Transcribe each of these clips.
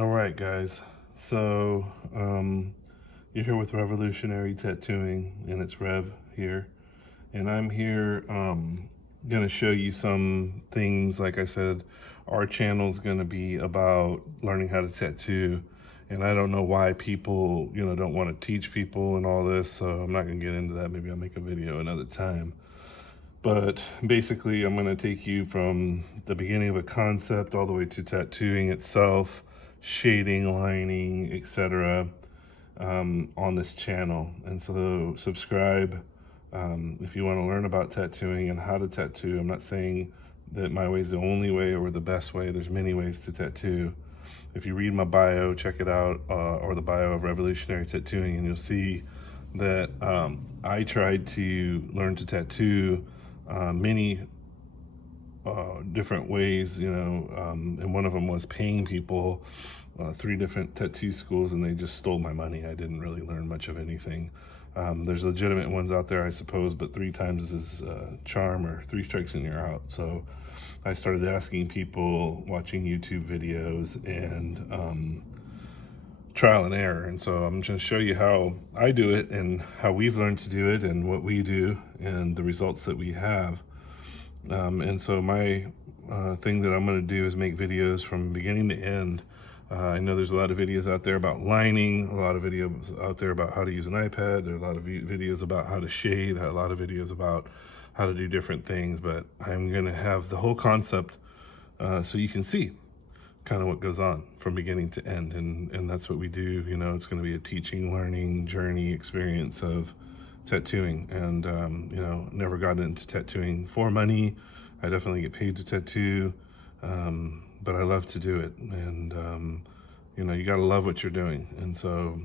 All right, guys. So, you're here with Revolutionary Tattooing, and it's Rev here. And I'm here going to show you some things. Like I said, our channel's going to be about learning how to tattoo. And I don't know why people, don't want to teach people and all this. So I'm not going to get into that. Maybe I'll make a video another time. But basically, I'm going to take you from the beginning of a concept all the way to tattooing itself, shading, lining, etc. On this channel. And so subscribe if you want to learn about tattooing and how to tattoo. I'm not saying that my way is the only way or the best way. There's many ways to tattoo. If you read my bio, check it out, or the bio of Revolutionary Tattooing, and you'll see that I tried to learn to tattoo many different ways, and one of them was paying people 3 different tattoo schools, and they just stole my money. I didn't really learn much of anything. There's legitimate ones out there, I suppose, but 3 times is charm, or 3 strikes and you're out. So I started asking people, watching YouTube videos, and trial and error. And so I'm going to show you how I do it and how we've learned to do it and what we do and the results that we have. And so my thing that I'm going to do is make videos from beginning to end. I know there's a lot of videos out there about lining, a lot of videos out there about how to use an iPad. There are a lot of videos about how to shade, a lot of videos about how to do different things, but I'm going to have the whole concept so you can see kind of what goes on from beginning to end. And that's what we do. It's going to be a teaching, learning, journey experience of tattooing. And never got into tattooing for money. I definitely get paid to tattoo, but I love to do it. And you got to love what you're doing, and so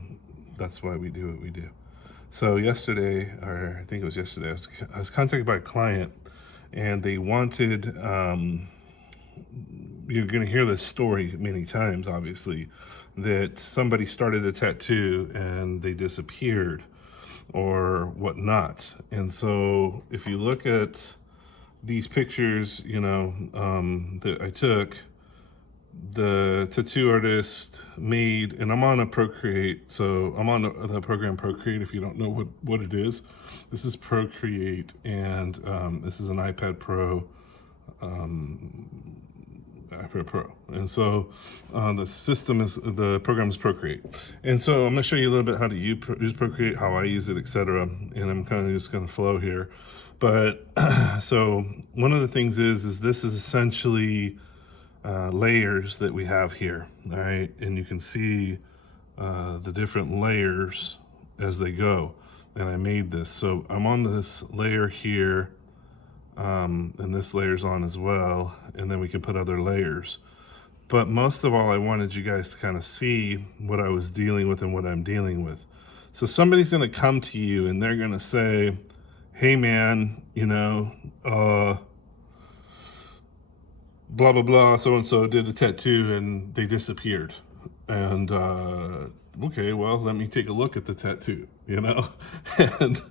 that's why we do what we do. So yesterday, or I think it was yesterday, I was contacted by a client, and they wanted you're going to hear this story many times, obviously, that somebody started a tattoo and they disappeared or whatnot. And so if you look at these pictures, that I took, the tattoo artist made, and I'm on a Procreate, so I'm on the program Procreate. If you don't know what it is, this is Procreate, and this is an iPad Pro, and so the program is Procreate. And so I'm going to show you a little bit how to use Procreate, how I use it, etc. And I'm kind of just going to flow here. But so one of the things is this is essentially layers that we have here, all right? And you can see the different layers as they go. And I made this. So I'm on this layer here, and this layer's on as well, and then we can put other layers. But most of all, I wanted you guys to kind of see what I was dealing with and what I'm dealing with. So somebody's going to come to you and they're going to say, hey man, blah blah blah, so and so did a tattoo and they disappeared. And okay, well, let me take a look at the tattoo, and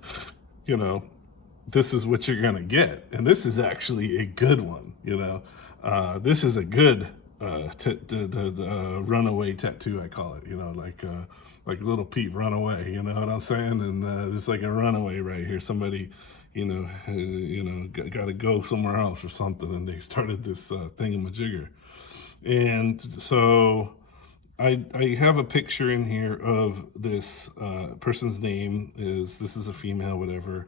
this is what you're gonna get. And this is actually a good one. This is a good runaway tattoo, I call it. Like Little Pete Runaway. You know what I'm saying? And it's like a runaway right here. Somebody, got to go somewhere else or something, and they started this thingamajigger. And so I have a picture in here of this person's name. This is a female, whatever.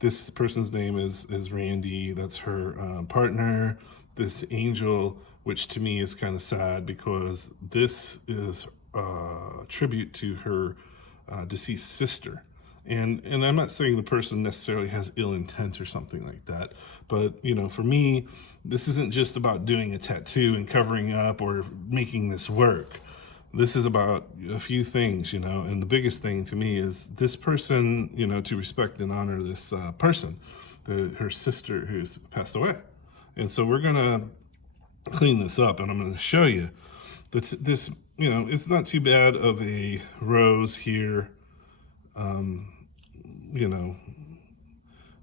This person's name is Randy. That's her partner. This angel, which to me is kind of sad because this is a tribute to her deceased sister. And I'm not saying the person necessarily has ill intent or something like that, but for me, this isn't just about doing a tattoo and covering up or making this work. This is about a few things, and the biggest thing to me is this person, to respect and honor this person, her sister who's passed away. And so we're gonna clean this up, and I'm gonna show you that this, it's not too bad of a rose here.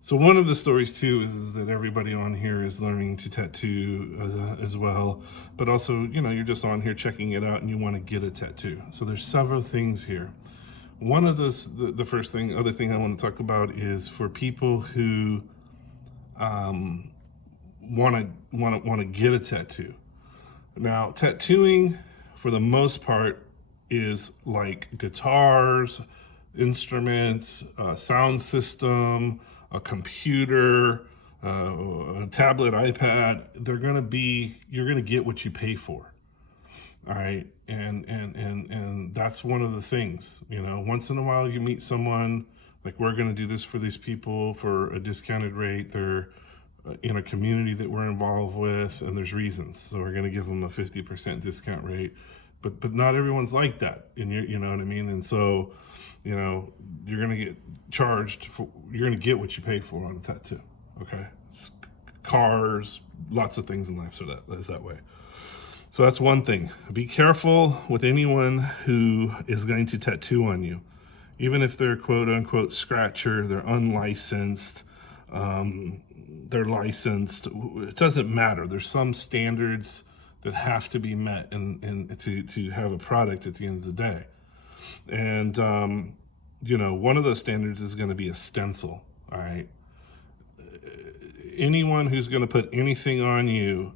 So one of the stories too is that everybody on here is learning to tattoo as well, but also, you know, you're just on here checking it out and you want to get a tattoo. So there's several things here. One of the other thing I want to talk about is for people who want to get a tattoo. Now, tattooing for the most part is like guitars, instruments, sound system, a computer, a tablet, iPad. You're gonna get what you pay for. All right, and that's one of the things. You know, once in a while you meet someone like, we're gonna do this for these people for a discounted rate. They're in a community that we're involved with, and there's reasons. So we're gonna give them a 50% discount rate. But not everyone's like that, and you know what I mean. And so, you know, you're gonna get charged for. You're gonna get what you pay for on a tattoo. Okay, cars, lots of things in life, so that's that way. So that's one thing. Be careful with anyone who is going to tattoo on you, even if they're quote unquote scratcher. They're unlicensed. They're licensed. It doesn't matter. There's some standards that have to be met and to have a product at the end of the day. And you know, one of those standards is going to be a stencil. All right. Anyone who's going to put anything on you,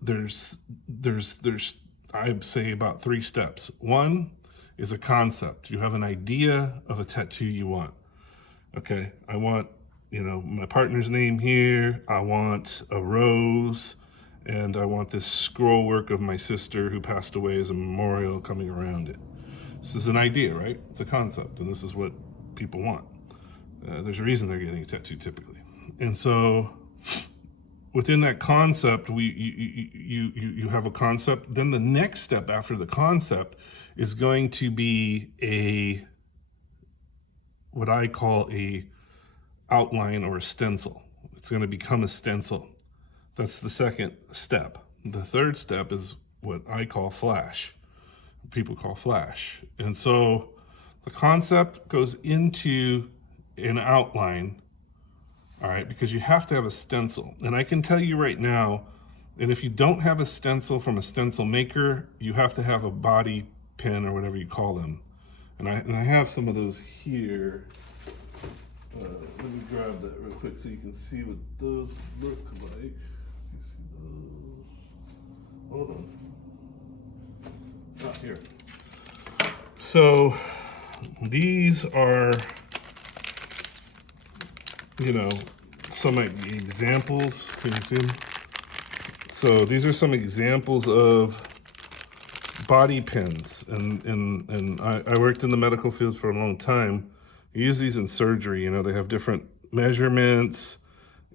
there's I'd say about 3 steps. One is a concept. You have an idea of a tattoo you want. Okay, I want, you know, my partner's name here. I want a rose, and I want this scroll work of my sister who passed away as a memorial coming around it. This is an idea, right? It's a concept, and this is what people want. There's a reason they're getting a tattoo typically. And so within that concept, you have a concept. Then the next step after the concept is going to be what I call a outline or a stencil. It's going to become a stencil. That's the second step. The third step is what I call flash. People call flash. And so the concept goes into an outline, all right, because you have to have a stencil. And I can tell you right now, and if you don't have a stencil from a stencil maker, you have to have a body pen or whatever you call them. And I have some of those here. Let me grab that real quick so you can see what those look like. You see those? Hold on. Not here. So these are, you know, some examples. Can you see them? So these are some examples of body pins, and I worked in the medical field for a long time. You use these in surgery. You know, they have different measurements,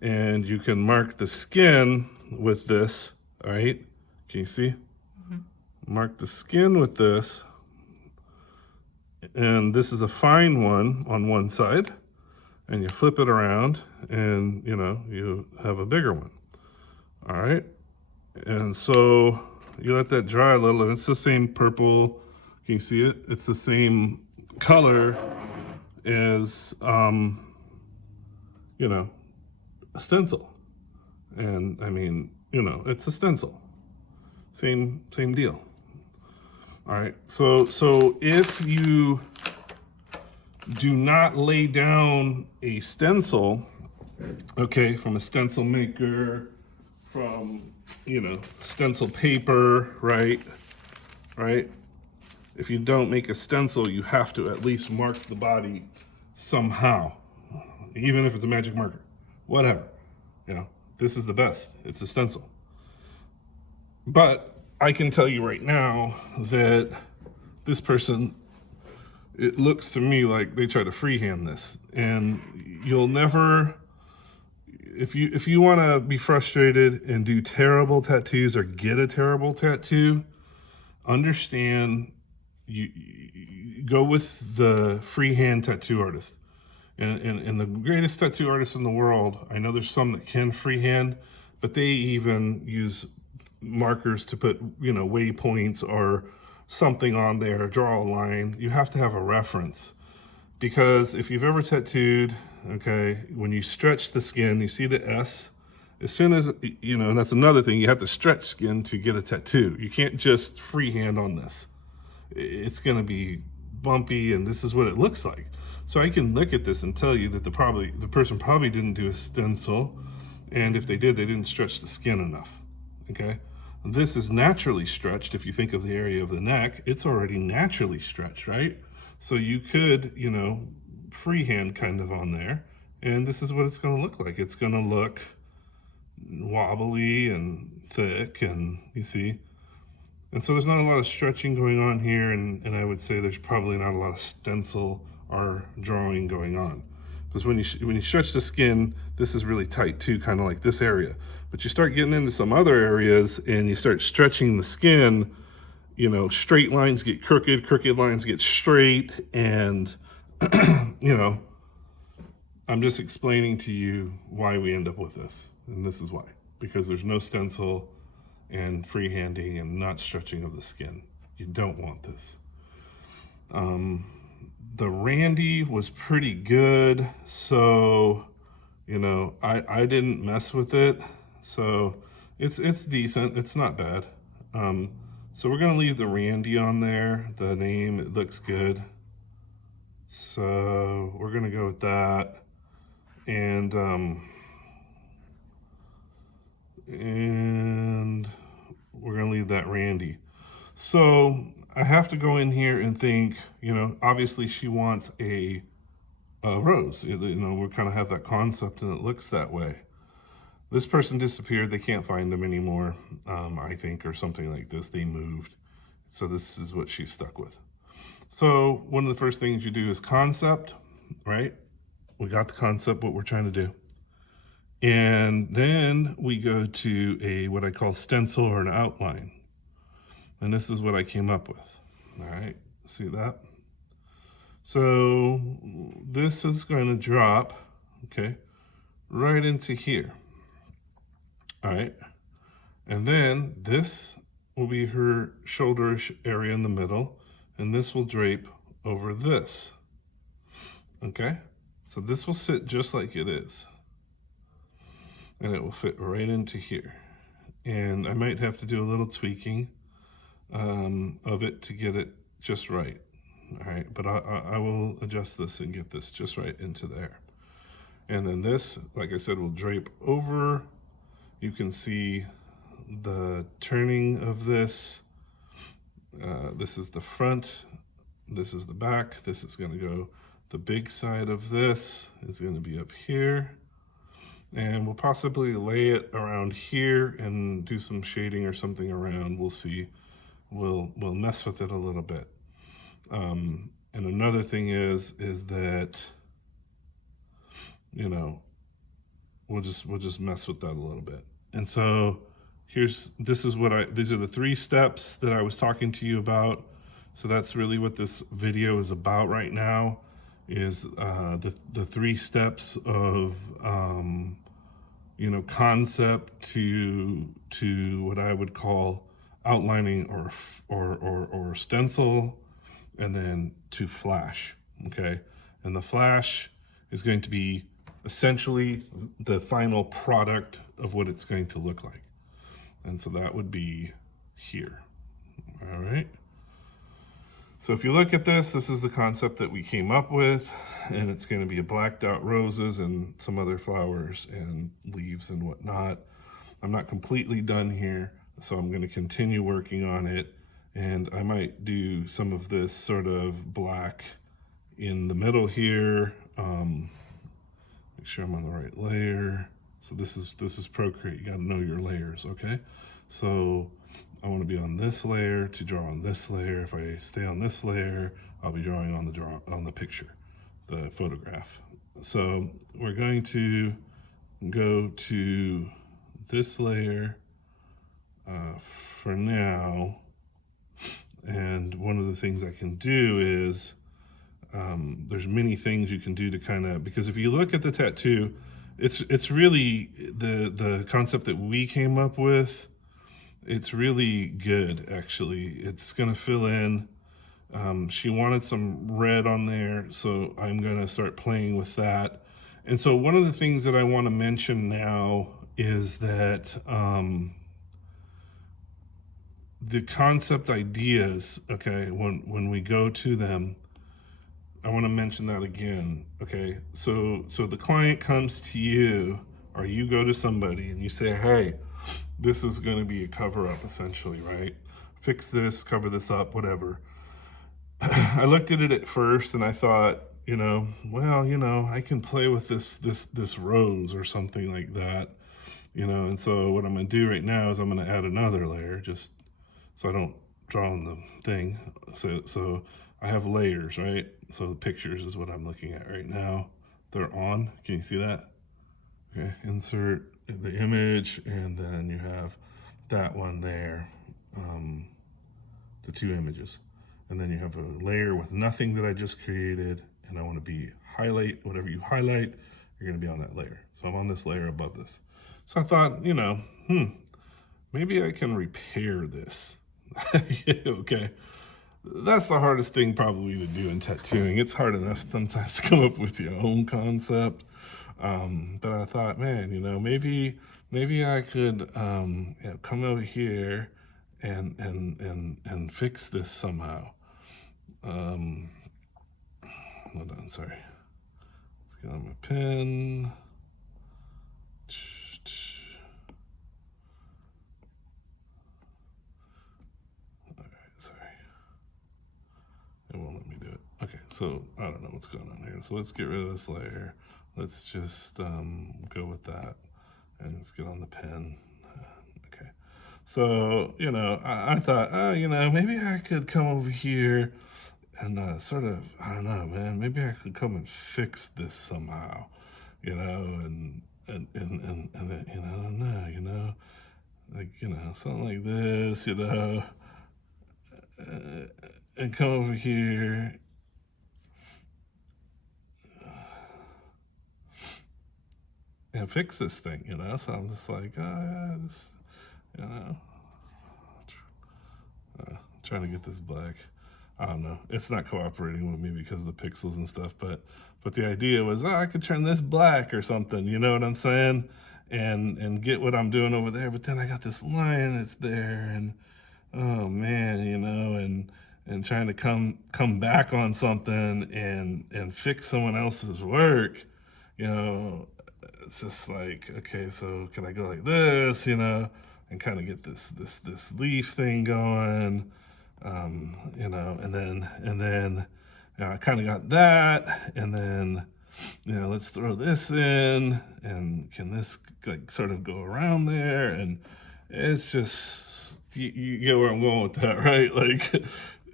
and you can mark the skin with this. All right, can you see? Mark the skin with this, and this is a fine one on one side, and you flip it around, and you know, you have a bigger one. All right, and so you let that dry a little, and it's the same purple. Can you see it? It's the same color as you know, a stencil. And I mean, you know, it's a stencil. Same deal. All right, so if you do not lay down a stencil, okay, from a stencil maker, from, you know, stencil paper, right? If you don't make a stencil, you have to at least mark the body somehow, even if it's a magic marker, whatever. You know, this is the best. It's a stencil. But I can tell you right now that this person, it looks to me like they try to freehand this, and you'll never, if you want to be frustrated and do terrible tattoos or get a terrible tattoo, understand you go with the freehand tattoo artist. And the greatest tattoo artists in the world, I know there's some that can freehand, but they even use markers to put, you know, waypoints or something on there, draw a line. You have to have a reference. Because if you've ever tattooed, okay, when you stretch the skin, you see the S. As soon as, you know, and that's another thing, you have to stretch skin to get a tattoo. You can't just freehand on this. It's gonna be bumpy, and this is what it looks like. So I can look at this and tell you that the person probably didn't do a stencil, and if they did, they didn't stretch the skin enough, okay? This is naturally stretched. If you think of the area of the neck, it's already naturally stretched, right? So you could, you know, freehand kind of on there, and this is what it's gonna look like. It's gonna look wobbly and thick, and you see, and so there's not a lot of stretching going on here, and I would say there's probably not a lot of stencil or drawing going on. Because when you stretch the skin, this is really tight too, kind of like this area. But you start getting into some other areas and you start stretching the skin, you know, straight lines get crooked, crooked lines get straight, and, you know, I'm just explaining to you why we end up with this. And this is why. Because there's no stencil and freehanding and not stretching of the skin. You don't want this. The Randy was pretty good, so, you know, I didn't mess with it. So it's decent, it's not bad. So we're gonna leave the Randy on there, the name, it looks good. So we're gonna go with that. And we're gonna leave that Randy. So I have to go in here and think, you know, obviously she wants a rose. You know, we kind of have that concept and it looks that way. This person disappeared. They can't find them anymore, I think, or something like this. They moved. So this is what she's stuck with. So one of the first things you do is concept, right? We got the concept, what we're trying to do. And then we go to a what I call stencil or an outline. And this is what I came up with. All right, see that? So this is going to drop, okay, right into here. All right, and then this will be her shoulderish area in the middle, and this will drape over this. Okay, so this will sit just like it is, and it will fit right into here. And I might have to do a little tweaking of it to get it just right. All right, but I will adjust this and get this just right into there. And then this, like I said, will drape over. You can see the turning of this. This is the front, this is the back, this is gonna go, the big side of this is gonna be up here. And we'll possibly lay it around here and do some shading or something around, we'll see. We'll mess with it a little bit. And another thing is that, you know, we'll just mess with that a little bit. And so these are the 3 steps that I was talking to you about. So that's really what this video is about right now, is the 3 steps of you know, concept to what I would call outlining or stencil, and then to flash. Okay, and the flash is going to be essentially the final product of what it's going to look like, and so that would be here. All right, so if you look at this is the concept that we came up with, and it's going to be a blacked out roses and some other flowers and leaves and whatnot. I'm not completely done here, so I'm going to continue working on it, and I might do some of this sort of black in the middle here. Make sure I'm on the right layer. So this is Procreate. You got to know your layers, okay? So I want to be on this layer to draw on this layer. If I stay on this layer, I'll be drawing on the picture, the photograph. So we're going to go to this layer for now, and one of the things I can do is there's many things you can do to kind of, because if you look at the tattoo, it's really the concept that we came up with. It's really good, actually. It's going to fill in She wanted some red on there, so I'm gonna start playing with that. And so one of the things that I want to mention now is that the concept ideas, okay, when we go to them, I want to mention that again, okay? So the client comes to you, or you go to somebody and you say, "Hey, this is going to be a cover up essentially, right? Fix this, cover this up, whatever." I looked at it at first and I thought, well, I can play with this rose or something like that, and so what I'm going to do right now is I'm going to add another layer just so I don't draw on the thing. So I have layers, right? So the pictures is what I'm looking at right now. They're on. Can you see that? Okay, insert the image, and then you have that one there, the two images. And then you have a layer with nothing that I just created, and I want to be highlight, whatever you highlight, you're going to be on that layer. So I'm on this layer above this. So I thought, maybe I can repair this. Okay. That's the hardest thing probably to do in tattooing. It's hard enough sometimes to come up with your own concept. But I thought, man, maybe I could come over here and fix this somehow. Hold on, sorry. Let's get on my pen. It won't let me do it. Okay, so I don't know what's going on here. So let's get rid of this layer. Let's just go with that. And let's get on the pen. Okay. So, I thought, maybe I could come over here and sort of, I don't know, man, maybe I could come and fix this somehow, and I don't know, like, something like this, and come over here and fix this thing, So I'm just like, oh, yeah, this, you know, trying to get this black. I don't know. It's not cooperating with me because of the pixels and stuff, but the idea was, I could turn this black or something, you know what I'm saying? And get what I'm doing over there, but then I got this line that's there, and oh man, and trying to come back on something and fix someone else's work, it's just like, okay, so can I go like this, and kind of get this leaf thing going, and then I kind of got that, and then let's throw this in, and can this like sort of go around there, and it's just you get where I'm going with that, right? Like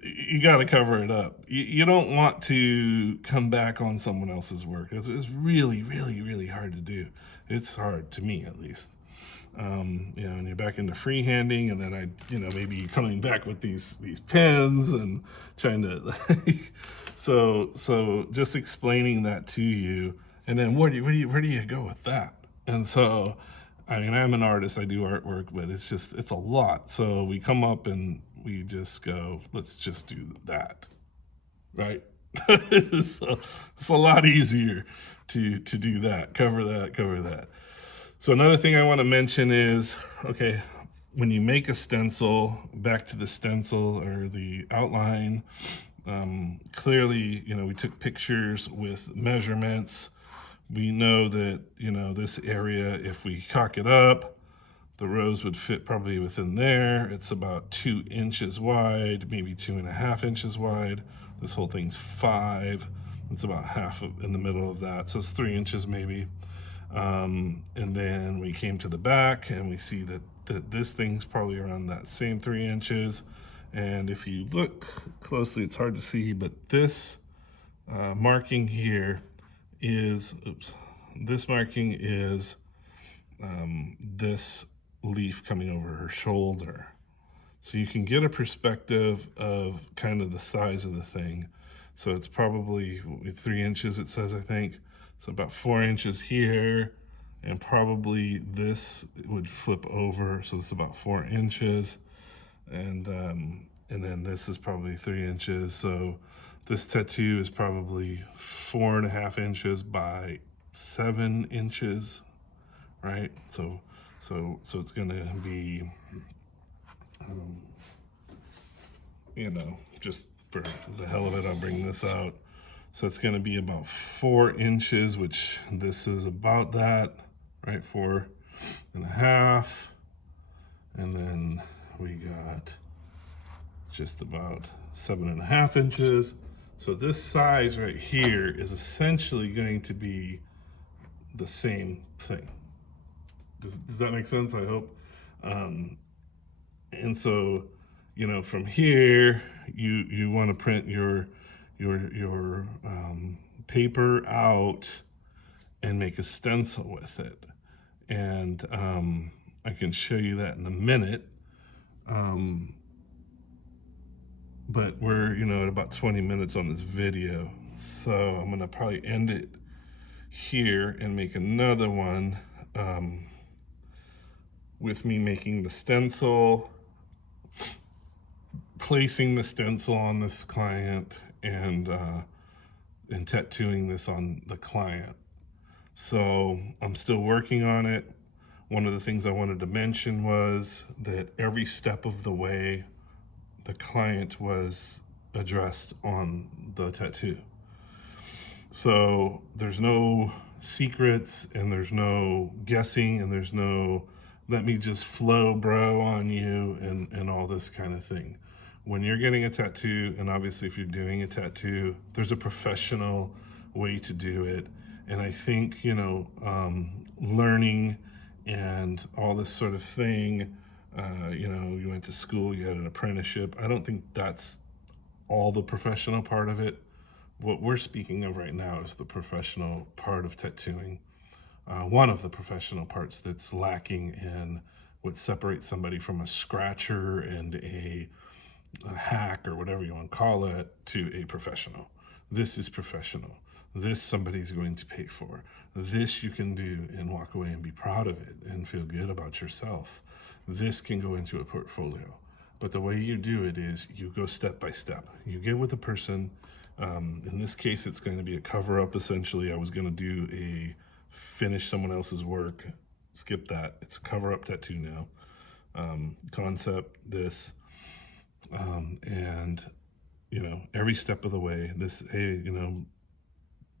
you got to cover it up. You don't want to come back on someone else's work. It's really, really, really hard to do. It's hard to me, at least. And you're back into freehanding, and then maybe coming back with these pens and trying to, so just explaining that to you, and then where do you go with that? And so, I mean, I'm an artist, I do artwork, but it's a lot. So we come up and we just go, let's just do that, right? So it's a lot easier to do that, cover that. So another thing I want to mention is, okay, when you make a stencil, back to the stencil or the outline, clearly, we took pictures with measurements. We know that, this area, if we cock it up, the rose would fit probably within there. It's about 2 inches wide, maybe 2.5 inches wide. This whole thing's 5. It's about half in the middle of that. So it's 3 inches maybe. And then we came to the back and we see that this thing's probably around that same 3 inches. And if you look closely, it's hard to see, but this marking here is, this marking is this leaf coming over her shoulder. So you can get a perspective of kind of the size of the thing. So it's probably 3 inches, it says, I think. So about 4 inches here, and probably this would flip over. So it's about 4 inches. And and then this is probably 3 inches. So this tattoo is probably 4.5 inches by 7 inches, right? So it's gonna be, um, just for the hell of it, I'll bring this out. So it's gonna be about 4 inches, which this is about that, right? 4.5, and then we got just about 7.5 inches. So this size right here is essentially going to be the same thing. Does that make sense? I hope. And so, from here, you want to print your paper out and make a stencil with it. And I can show you that in a minute. But we're, at about 20 minutes on this video. So I'm gonna probably end it here and make another one with me making the stencil, placing the stencil on this client, and tattooing this on the client. So I'm still working on it. One of the things I wanted to mention was that every step of the way, the client was addressed on the tattoo. So there's no secrets, and there's no guessing, and there's no let me just flow bro on you and all this kind of thing. When you're getting a tattoo, and obviously if you're doing a tattoo, there's a professional way to do it. And I think, learning and all this sort of thing, you went to school, you had an apprenticeship. I don't think that's all the professional part of it. What we're speaking of right now is the professional part of tattooing. One of the professional parts that's lacking in what separates somebody from a scratcher and a hack, or whatever you want to call it, to a professional. This is professional. This somebody's going to pay for. This you can do and walk away and be proud of it and feel good about yourself. This can go into a portfolio. But the way you do it is you go step by step. You get with the person. In this case, it's going to be a cover-up, essentially. I was going to do finish someone else's work. Skip that. It's a cover-up tattoo now. Concept, this. And, every step of the way, hey,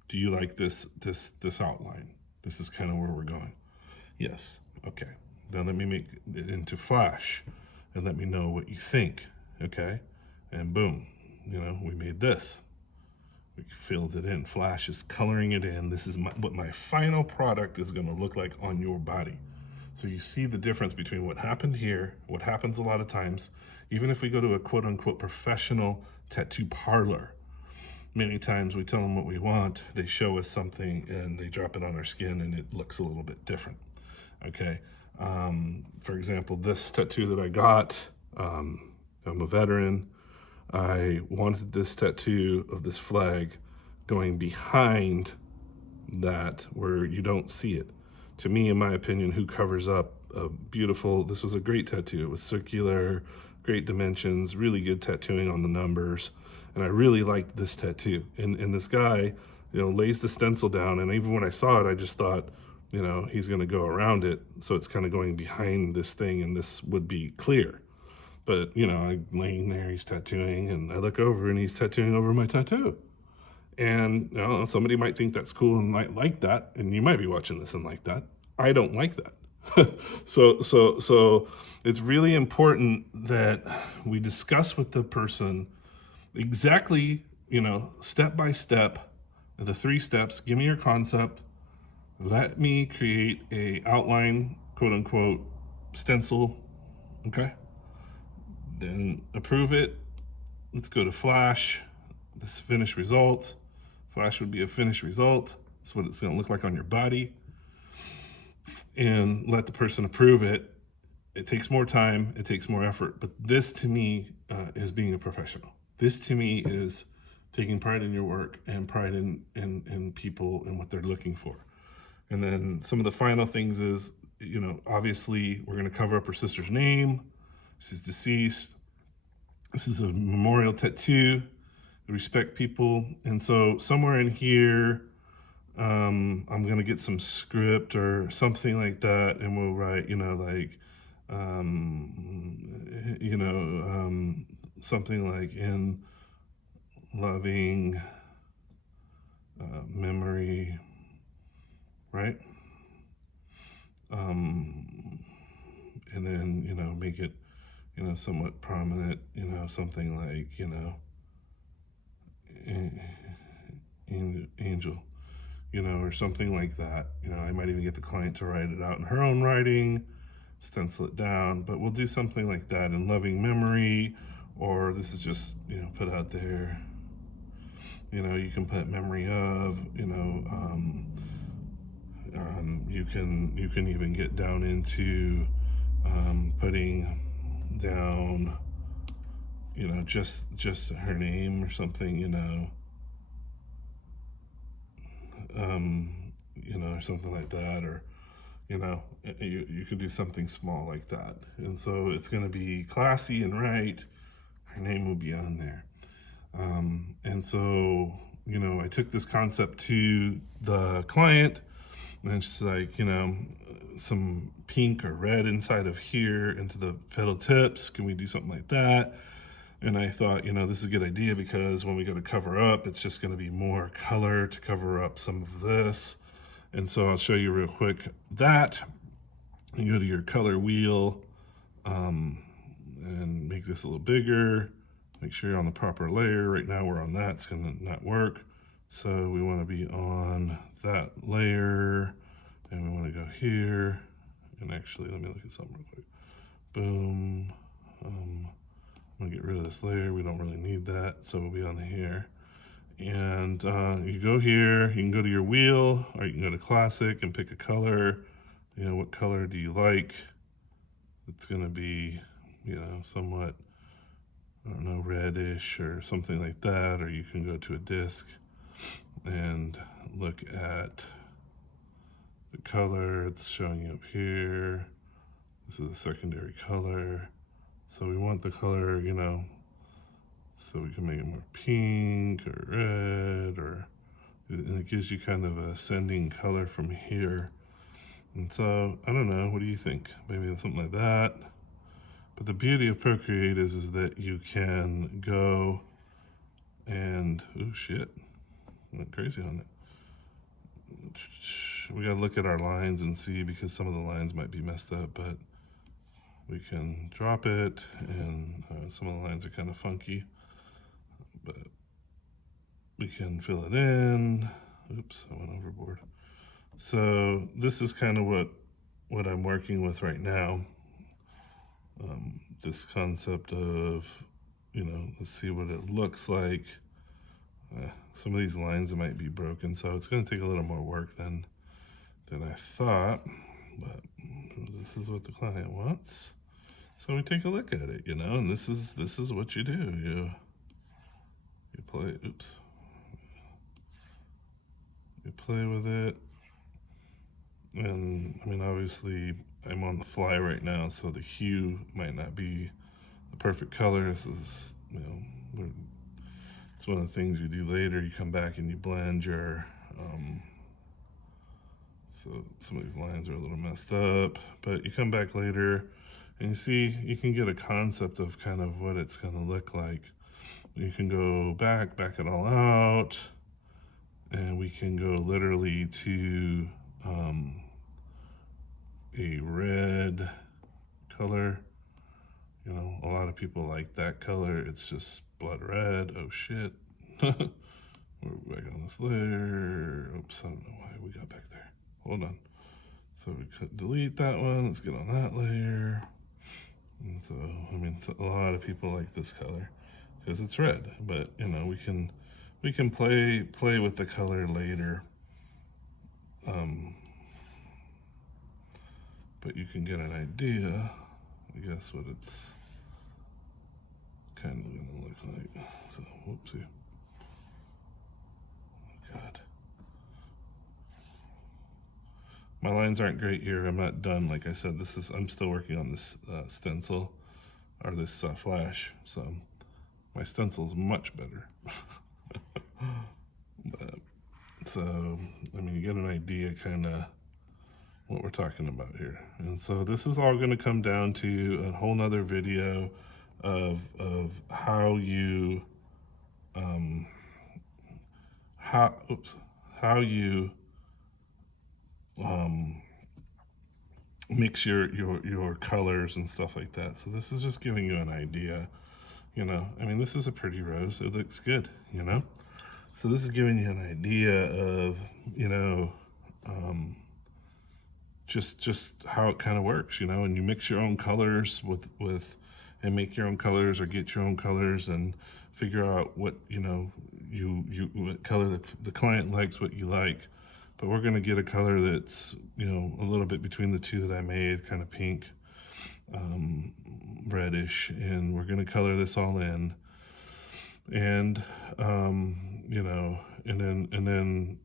do you like this outline? This is kind of where we're going. Yes. Okay. Then let me make it into flash and let me know what you think. Okay. And boom, we made this. We filled it in. Flash is coloring it in. This is what my final product is going to look like on your body. So you see the difference between what happened here, what happens a lot of times, even if we go to a quote unquote professional tattoo parlor. Many times we tell them what we want, they show us something and they drop it on our skin and it looks a little bit different. Okay. For example, this tattoo that I got, I'm a veteran. I wanted this tattoo of this flag going behind that where you don't see it. To me, in my opinion, who covers up a beautiful, this was a great tattoo. It was circular, great dimensions, really good tattooing on the numbers. And I really liked this tattoo. And this guy, lays the stencil down. And even when I saw it, I just thought, he's going to go around it. So it's kind of going behind this thing and this would be clear. But, I'm laying there, he's tattooing, and I look over and he's tattooing over my tattoo. And, somebody might think that's cool and might like that. And you might be watching this and like that. I don't like that. So it's really important that we discuss with the person exactly, step by step, the 3 steps. Give me your concept. Let me create a outline, quote unquote, stencil. Okay. Then approve it. Let's go to Flash. This finished result. Flash would be a finished result. That's what it's going to look like on your body. And let the person approve it. It takes more time. It takes more effort. But this to me is being a professional. This to me is taking pride in your work and pride in people and what they're looking for. And then some of the final things is, obviously we're going to cover up her sister's name. She's deceased. This is a memorial tattoo. Respect people. And so somewhere in here, I'm gonna get some script or something like that, and we'll write, something like in loving memory, right? And then make it somewhat prominent, something like angel, or something like that. I might even get the client to write it out in her own writing, stencil it down, but we'll do something like that in loving memory, or this is just, put out there. You can put memory of, you can even get down into putting down, just her name or something, or something like that, or you could do something small like that. And so it's going to be classy and right. Her name will be on there. And so, I took this concept to the client, and she's like, some pink or red inside of here into the petal tips. Can we do something like that? And I thought, this is a good idea, because when we go to cover up, it's just going to be more color to cover up some of this. And so I'll show you real quick that. You go to your color wheel, and make this a little bigger. Make sure you're on the proper layer. Right now we're on that, it's gonna not work. So we wanna be on that layer, and we wanna go here. And actually, let me look at something real quick. Boom. I'm gonna get rid of this layer. We don't really need that, so we'll be on here. And you go here, you can go to your wheel, or you can go to classic and pick a color. What color do you like? It's gonna be, somewhat, I don't know, reddish or something like that. Or you can go to a disc and look at the color. It's showing you up here. This is a secondary color. So we want the color, so we can make it more pink or red, and it gives you kind of a ascending color from here. And so, I don't know, what do you think? Maybe something like that. But the beauty of Procreate is that you can go and, oh shit, I went crazy on it. We gotta look at our lines and see, because some of the lines might be messed up, but we can drop it, and some of the lines are kind of funky, but we can fill it in. Oops, I went overboard. So this is kind of what I'm working with right now. This concept of, let's see what it looks like. Some of these lines might be broken, so it's going to take a little more work than I thought, but this is what the client wants. So we take a look at it, and this is what you do. You play, oops. You play with it. And I mean, obviously I'm on the fly right now, so the hue might not be the perfect color. This is, it's one of the things you do later. You come back and you blend your, so some of these lines are a little messed up, but you come back later and you see, you can get a concept of kind of what it's gonna look like. You can go back it all out, and we can go literally to a red color. A lot of people like that color. It's just blood red. Oh shit. We're back on this layer. Oops, I don't know why we got back there. Hold on. So we could delete that one. Let's get on that layer. And so, I mean, a lot of people like this color because it's red, but we can play with the color later. But you can get an idea, I guess, what it's kind of gonna look like. So, whoopsie. Oh, God. My lines aren't great here. I'm not done. Like I said, I'm still working on this stencil, or this flash. So My stencil's much better. But, so, I mean, you get an idea kind of what we're talking about here. And so this is all going to come down to a whole nother video of how you how you mix your colors and stuff like that. So this is just giving you an idea, you know. I mean, this is a pretty rose. It looks good, you know. So this is giving you an idea of, you know, just how it kind of works, you know. And you mix your own colors with and make your own colors or get your own colors and figure out what, you know, what color the client likes, what you like. But we're going to get a color that's, you know, a little bit between the two that I made, kind of pink, reddish, and we're going to color this all in. And you know, and then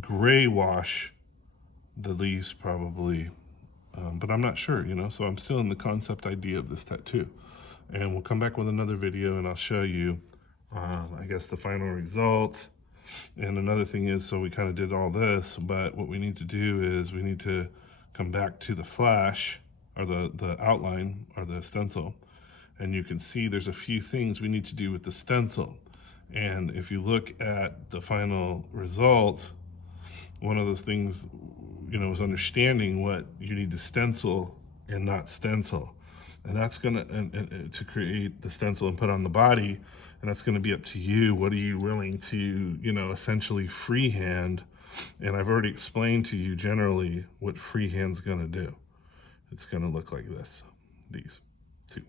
gray wash the leaves probably, but I'm not sure, you know. So I'm still in the concept idea of this tattoo, and we'll come back with another video and I'll show you, I guess, the final result. And another thing is, so we kind of did all this, but what we need to do is we need to come back to the flash or the outline or the stencil, and you can see there's a few things we need to do with the stencil. And if you look at the final result, one of those things, you know, is understanding what you need to stencil and not stencil. And that's gonna, to create the stencil and put on the body, and that's gonna be up to you. What are you willing to, you know, essentially freehand? And I've already explained to you generally what freehand's gonna do. It's gonna look like this, these two.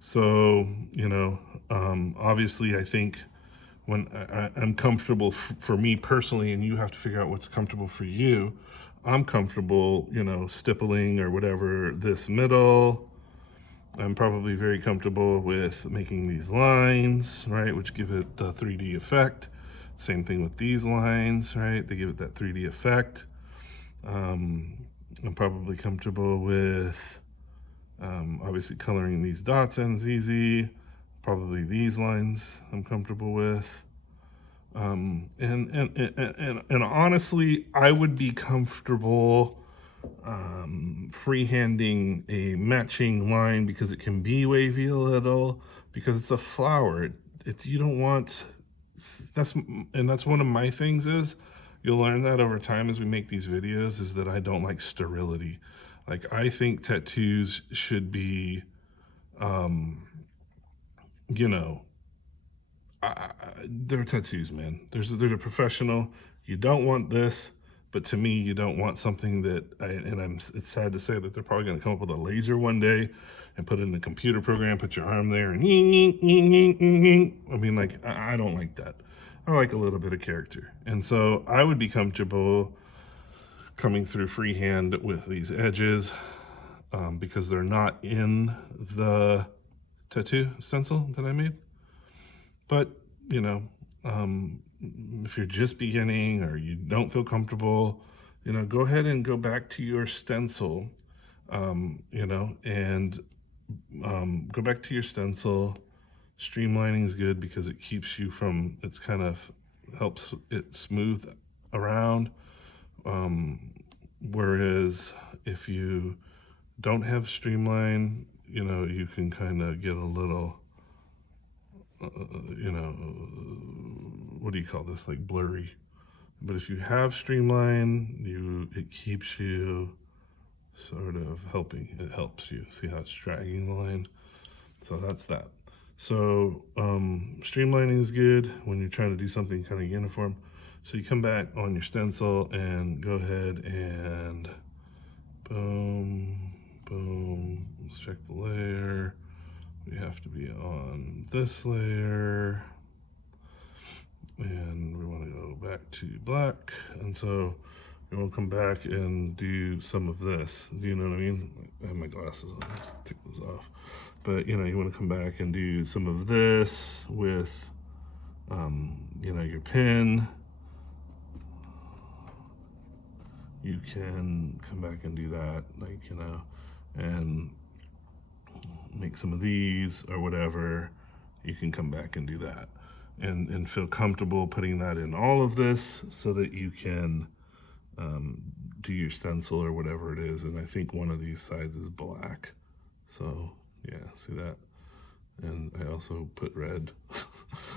So, you know, obviously I think when I'm comfortable for me personally, and you have to figure out what's comfortable for you, I'm comfortable, you know, stippling or whatever this middle. I'm probably very comfortable with making these lines, right, which give it the 3D effect. Same thing with these lines, right? They give it that 3D effect. I'm probably comfortable with, obviously, coloring these dots ends easy. Probably these lines I'm comfortable with. And honestly, I would be comfortable freehanding a matching line because it can be wavy a little, because it's a flower. You don't want, that's one of my things is, you'll learn that over time as we make these videos, is that I don't like sterility. Like, I think tattoos should be, you know, they're tattoos, man. There's a professional. You don't want this, but to me, you don't want something that, it's sad to say that they're probably going to come up with a laser one day and put it in a computer program, put your arm there, and I mean, like, I don't like that. I like a little bit of character. And so I would be comfortable coming through freehand with these edges, because they're not in the tattoo stencil that I made. But, you know, if you're just beginning or you don't feel comfortable, you know, go ahead and go back to your stencil, you know, and go back to your stencil. Streamlining is good because it keeps you from, it's kind of helps it smooth around. Whereas if you don't have streamline, you know, you can kind of get a little, you know, what do you call this, like blurry. But if you have streamline, it keeps you sort of helping. It helps you. See how it's dragging the line? So that's that. So streamlining is good when you're trying to do something kind of uniform. So you come back on your stencil and go ahead and boom, boom. Let's check the layer. We have to be on this layer, and we want to go back to black, and so we will come back and do some of this. Do you know what I mean? I have my glasses on, let's take those off. But, you know, you want to come back and do some of this with, you know, your pen. You can come back and do that, like, you know, and make some of these or whatever, you can come back and do that and feel comfortable putting that in all of this so that you can do your stencil or whatever it is. And I think one of these sides is black. So yeah, see that? And I also put red.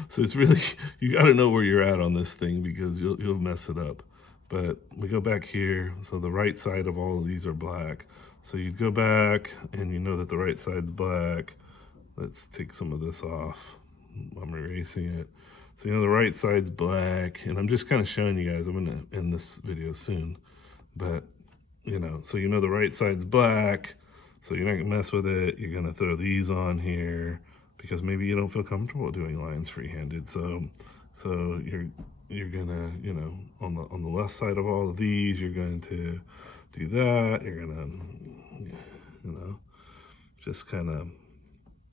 So it's really, you got to know where you're at on this thing because you'll mess it up. But we go back here, so the right side of all of these are black. So you'd go back and you know that the right side's black. Let's take some of this off. I'm erasing it. So you know the right side's black, and I'm just kind of showing you guys. I'm gonna end this video soon, but you know, so you know the right side's black, so you're not gonna mess with it. You're gonna throw these on here because maybe you don't feel comfortable doing lines freehanded. So you're gonna, you know, on the left side of all of these, you're going to do that. You're gonna, you know, just kind of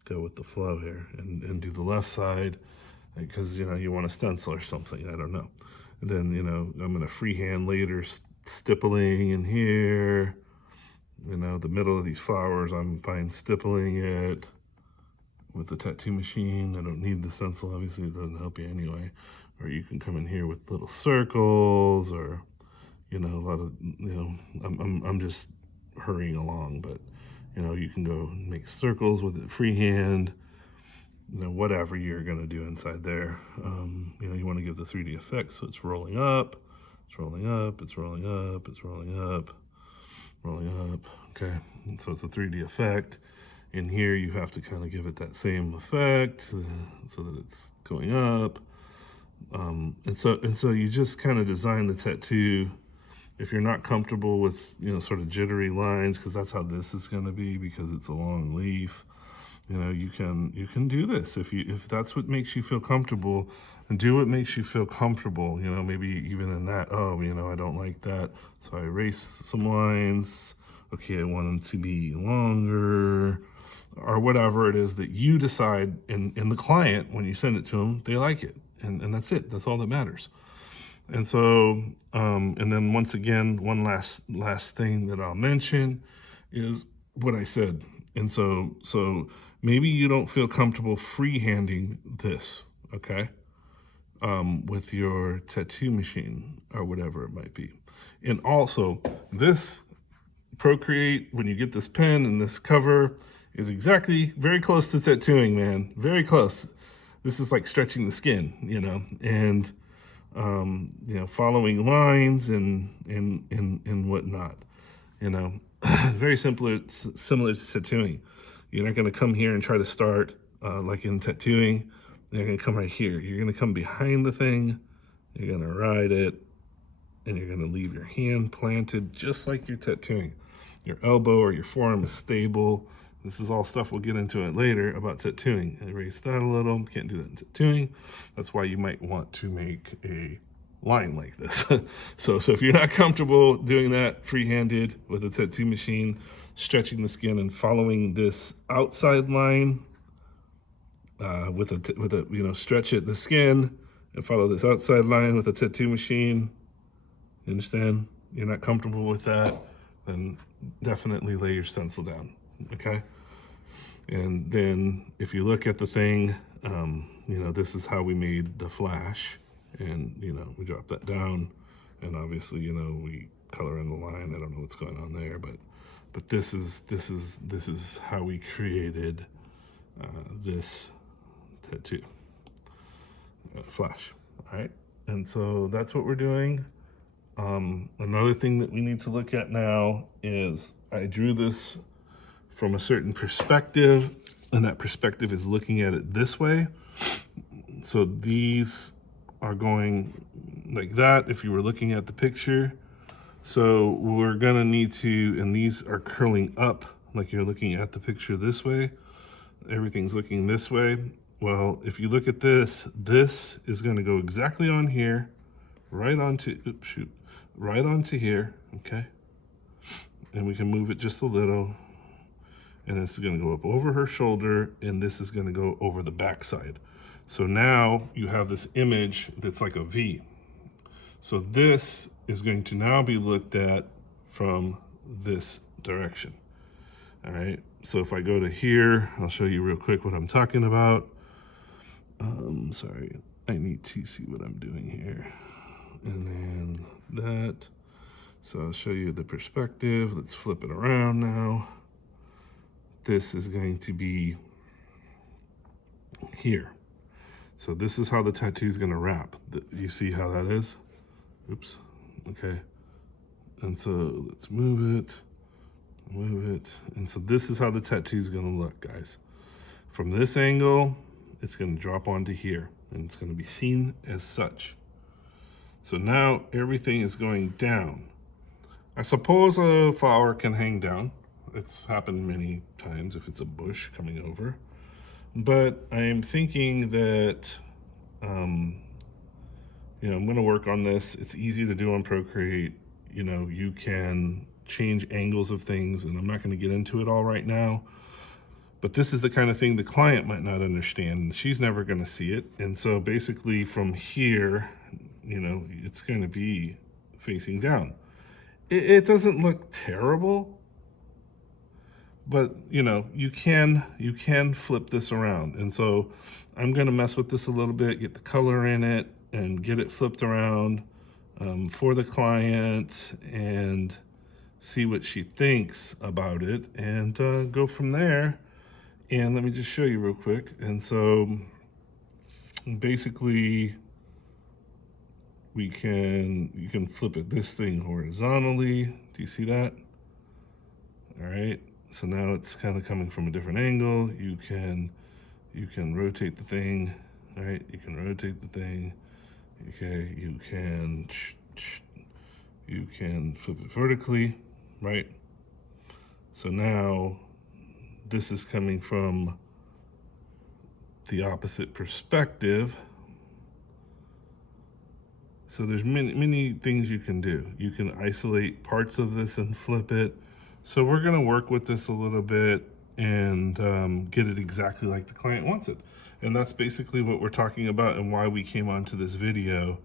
go with the flow here and do the left side because, you know, you want a stencil or something, I don't know. And then, you know, I'm gonna freehand later stippling in here. You know, the middle of these flowers, I'm fine stippling it with the tattoo machine. I don't need the stencil, obviously it doesn't help you anyway. Or you can come in here with little circles, or, you know, a lot of, you know, I'm just hurrying along, but you know, you can go make circles with it freehand, you know, whatever you're gonna do inside there. You know, you wanna give the 3D effect, so it's rolling up, it's rolling up, it's rolling up, it's rolling up, rolling up, okay? And so it's a 3D effect. In here, you have to kind of give it that same effect so that it's going up. And so you just kind of design the tattoo. If you're not comfortable with, you know, sort of jittery lines, because that's how this is going to be because it's a long leaf, you know, you can do this if that's what makes you feel comfortable, and do what makes you feel comfortable. You know, maybe even in that, oh, you know, I don't like that, so I erase some lines. Okay, I want them to be longer, or whatever it is that you decide. And the client, when you send it to them, they like it, and that's it. That's all that matters. And so, and then once again, one last thing that I'll mention is what I said. And so maybe you don't feel comfortable freehanding this, okay, with your tattoo machine or whatever it might be. And also, this Procreate, when you get this pen and this cover, is exactly very close to tattooing, man. Very close. This is like stretching the skin, you know, and you know, following lines and whatnot, you know. Very similar to tattooing. You're not going to come here and try to start like in tattooing. You're going to come right here. You're going to come behind the thing. You're going to ride it, and you're going to leave your hand planted just like you're tattooing. Your elbow or your forearm is stable. This is all stuff we'll get into it later about tattooing. Erase that a little. Can't do that in tattooing. That's why you might want to make a line like this. So if you're not comfortable doing that freehanded with a tattoo machine, stretching the skin and following this outside line with a you know, stretch the skin and follow this outside line with a tattoo machine. You understand? You're not comfortable with that, then definitely lay your stencil down, okay? And then if you look at the thing, you know, this is how we made the flash, and, you know, we drop that down, and obviously, you know, we color in the line. I don't know what's going on there, but this is how we created this tattoo flash. All right, and so that's what we're doing. Another thing that we need to look at now is I drew this from a certain perspective, and that perspective is looking at it this way. So these are going like that if you were looking at the picture. So we're gonna need to, and these are curling up like you're looking at the picture this way. Everything's looking this way. Well, if you look at this, this is gonna go exactly on here, right onto, oops, shoot, right onto here, okay? And we can move it just a little. And this is gonna go up over her shoulder, and this is gonna go over the backside. So now you have this image that's like a V. So this is going to now be looked at from this direction. All right, so if I go to here, I'll show you real quick what I'm talking about. Sorry, I need to see what I'm doing here. And then that. So I'll show you the perspective. Let's flip it around now. This is going to be here. So this is how the tattoo is going to wrap. You see how that is? Oops. Okay. And so let's move it. And so this is how the tattoo is going to look, guys. From this angle, it's going to drop onto here, and it's going to be seen as such. So now everything is going down. I suppose a flower can hang down. It's happened many times if it's a bush coming over. But I'm thinking that, I'm going to work on this. It's easy to do on Procreate. You can change angles of things, and I'm not going to get into it all right now. But this is the kind of thing the client might not understand. She's never going to see it. And so basically from here, it's going to be facing down. It doesn't look terrible, but you can flip this around. And so I'm going to mess with this a little bit, get the color in it, and get it flipped around for the client, and see what she thinks about it, and go from there. And let me just show you real quick. And so basically you can flip it, this thing horizontally. Do you see that? All right. So now it's kind of coming from a different angle. You can rotate the thing. All right. You can rotate the thing. Okay. You can flip it vertically, right? So now this is coming from the opposite perspective. So there's many things you can do. You can isolate parts of this and flip it. So we're gonna work with this a little bit and get it exactly like the client wants it. And that's basically what we're talking about, and why we came onto this video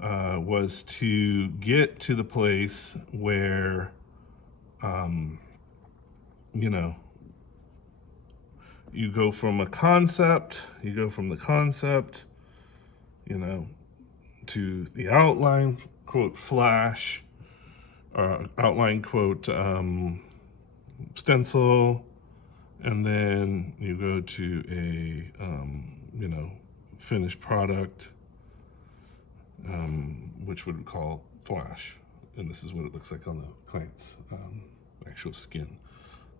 was to get to the place where, you go from the concept, to the outline, quote, flash, outline, quote, stencil, and then you go to a, finished product, which would call flash. And this is what it looks like on the client's actual skin.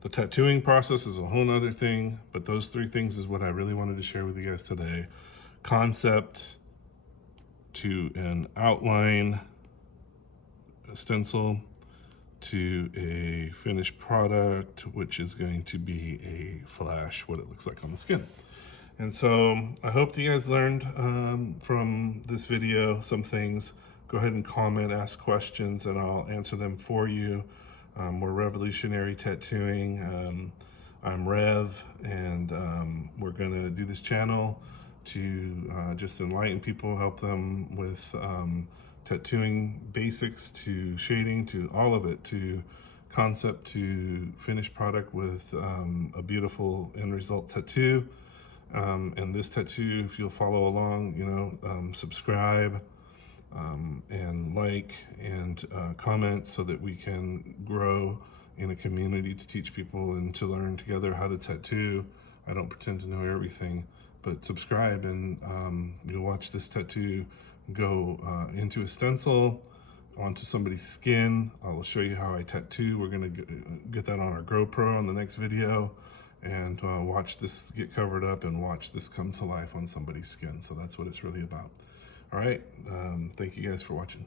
The tattooing process is a whole nother thing, but those three things is what I really wanted to share with you guys today. Concept to an outline, a stencil, to a finished product, which is going to be a flash, what it looks like on the skin. And so I hope that you guys learned from this video some things. Go ahead and comment, ask questions, and I'll answer them for you. We're Revolutionary Tattooing. I'm Rev, and we're gonna do this channel to just enlighten people, help them with tattooing basics, to shading, to all of it, to concept, to finished product with a beautiful end result tattoo. And this tattoo, if you'll follow along, subscribe, and like, and comment, so that we can grow in a community to teach people and to learn together how to tattoo. I don't pretend to know everything, but subscribe, and you'll watch this tattoo go into a stencil, onto somebody's skin. I will show you how I tattoo. We're gonna get that on our GoPro on the next video, and watch this get covered up and watch this come to life on somebody's skin. So that's what it's really about. All right, thank you guys for watching.